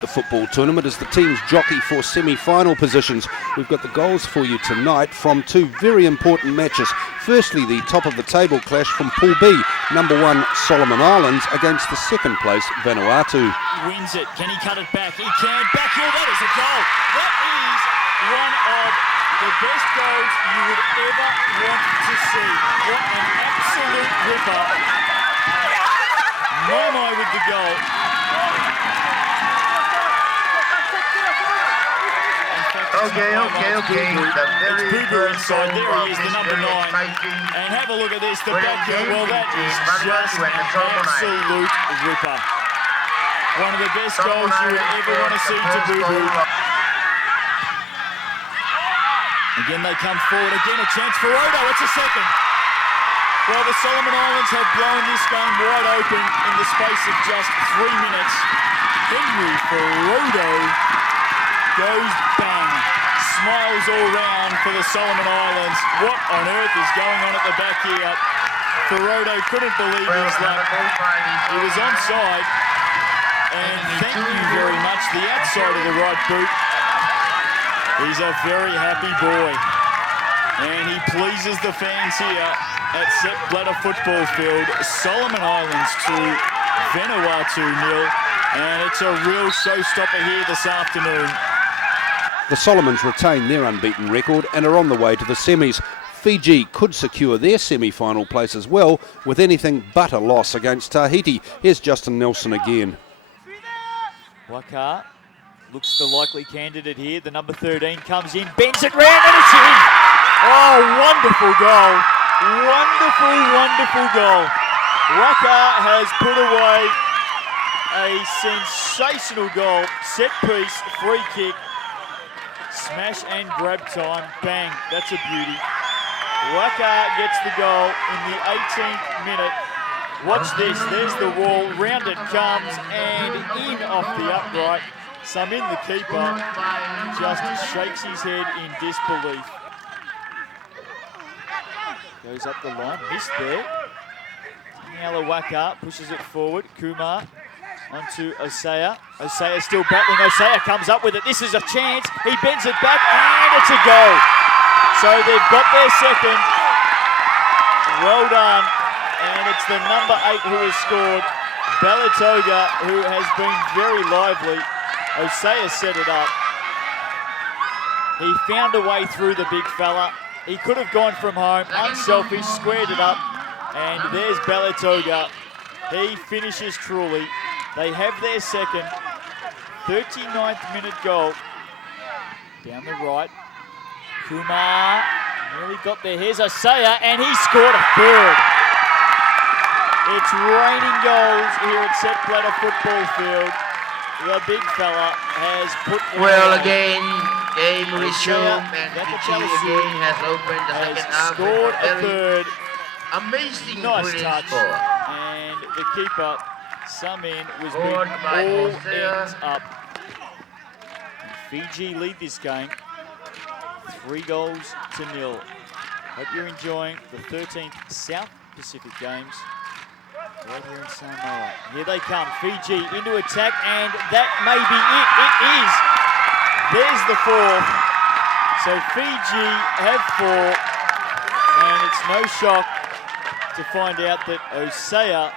The football tournament as the teams jockey for semi-final positions. We've got the goals for you tonight from two very important matches. Firstly, the top of the table clash from Pool B, number 1 Solomon Islands against the second place Vanuatu. Wins it, can he cut it back? He can, backheel, that is a goal. That is one of the best goals you would ever want to see. What an absolute ripper. My with the goal. Okay. The very first inside. There he is, the number 9. And have a look at this, the backheel. Well, that is just an absolute ripper. One of the best goals you would ever want to see to Boo-Boo. Again, they come forward. Again, a chance for Odo. It's a second. Well, the Solomon Islands have blown this game wide open in the space of just 3 minutes. Henry Ferrodo goes bang. Smiles all round for the Solomon Islands. What on earth is going on at the back here? Ferrodo couldn't believe his luck. He was onside. And thank you very much. The outside of the right boot. He's a very happy boy. And he pleases the fans here at Sepp Blatter Football Field. Solomon Islands 2, Vanuatu 0. And it's a real showstopper here this afternoon. The Solomons retain their unbeaten record and are on the way to the semis. Fiji could secure their semi-final place as well with anything but a loss against Tahiti. Here's Justin Nelson again. Waka looks the likely candidate here. The number 13 comes in, bends it round and it's in. Oh, wonderful goal. Wonderful goal. Waka has put away a sensational goal. Set piece, free kick. Smash and grab time, bang, that's a beauty. Waka gets the goal in the 18th minute. Watch this, there's the wall, round it comes and in off the upright. Samin, the keeper, just shakes his head in disbelief. Goes up the line, missed there. Now Waka pushes it forward, Kumar. Onto Osea. Osea still battling. Osea comes up with it. This is a chance. He bends it back and it's a goal. So they've got their second. Well done. And it's the number 8 who has scored. Balatoga, who has been very lively. Osea set it up. He found a way through the big fella. He could have gone from home. Unselfish, squared it up. And there's Balatoga. He finishes truly. They have their second, 39th minute goal. Down the right, Kumar nearly got there. Here's Osea, and he scored a third. It's raining goals here at Sepp Blatter Football Field. The big fella has put them again, game resumed, and Fiji again has opened the second half. Scored a third. Amazing Nice touch. score. And the keeper, Samin, was being all ends up. And Fiji lead this game 3-0. Hope you're enjoying the 13th South Pacific Games right here in Samoa. Here they come, Fiji into attack, and that may be it. It is. There's the 4th. So Fiji have 4, and it's no shock to find out that Osea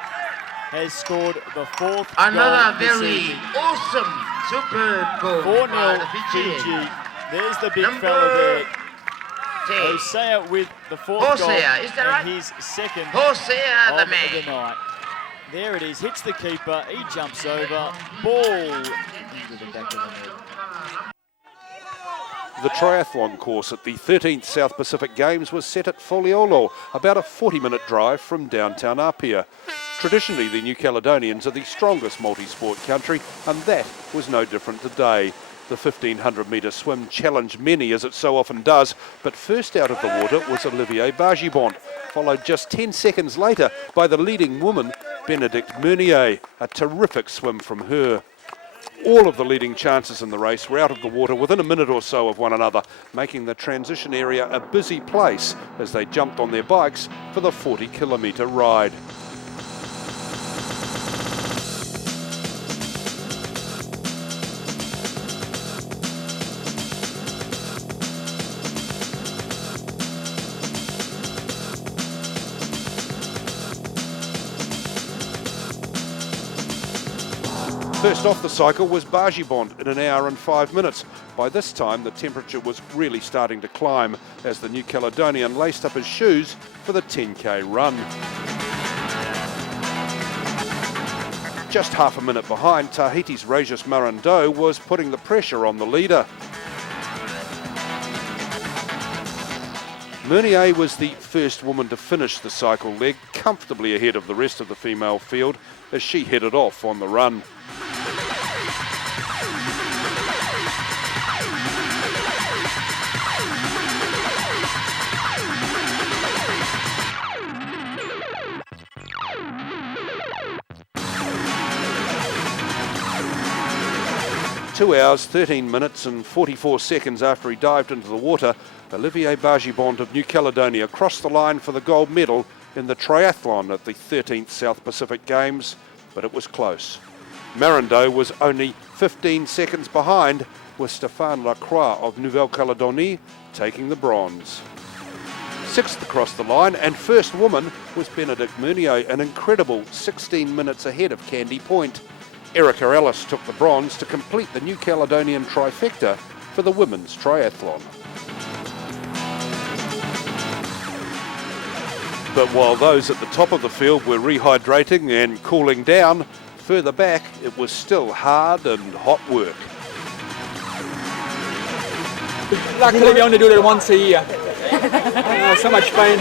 has scored the 4th Another goal this very evening. awesome, super goal 4-0 the Fiji. There's the big Number fella there. 10. Osea with the 4th goal Hosea, is that right? and his second Hosea, of the the man. night. There it is, hits the keeper, he jumps over, ball into the back of the net. The triathlon course at the 13th South Pacific Games was set at Foliolo, about a 40-minute drive from downtown Apia. Traditionally, the New Caledonians are the strongest multi-sport country, and that was no different today. The 1,500-metre swim challenged many, as it so often does, but first out of the water was Olivier Bargibont, followed just 10 seconds later by the leading woman, Benedict Meunier. A terrific swim from her. All of the leading chances in the race were out of the water within a minute or so of one another, making the transition area a busy place as they jumped on their bikes for the 40-kilometre ride. First off the cycle was Bajibond in 1 hour and 5 minutes. By this time, the temperature was really starting to climb as the New Caledonian laced up his shoes for the 10k run. Just half a minute behind, Tahiti's Regis Marando was putting the pressure on the leader. Meunier was the first woman to finish the cycle leg, comfortably ahead of the rest of the female field as she headed off on the run. Two hours, 13 minutes and 44 seconds after he dived into the water, Olivier Bajibond of New Caledonia crossed the line for the gold medal in the triathlon at the 13th South Pacific Games, but it was close. Marando was only 15 seconds behind, with Stéphane Lacroix of Nouvelle-Calédonie taking the bronze. Sixth across the line and first woman was Bénédicte Meunier, an incredible 16 minutes ahead of Candy Point. Erica Ellis took the bronze to complete the New Caledonian trifecta for the women's triathlon. But while those at the top of the field were rehydrating and cooling down, further back it was still hard and hot work. Luckily we only do that once a year. So much pain.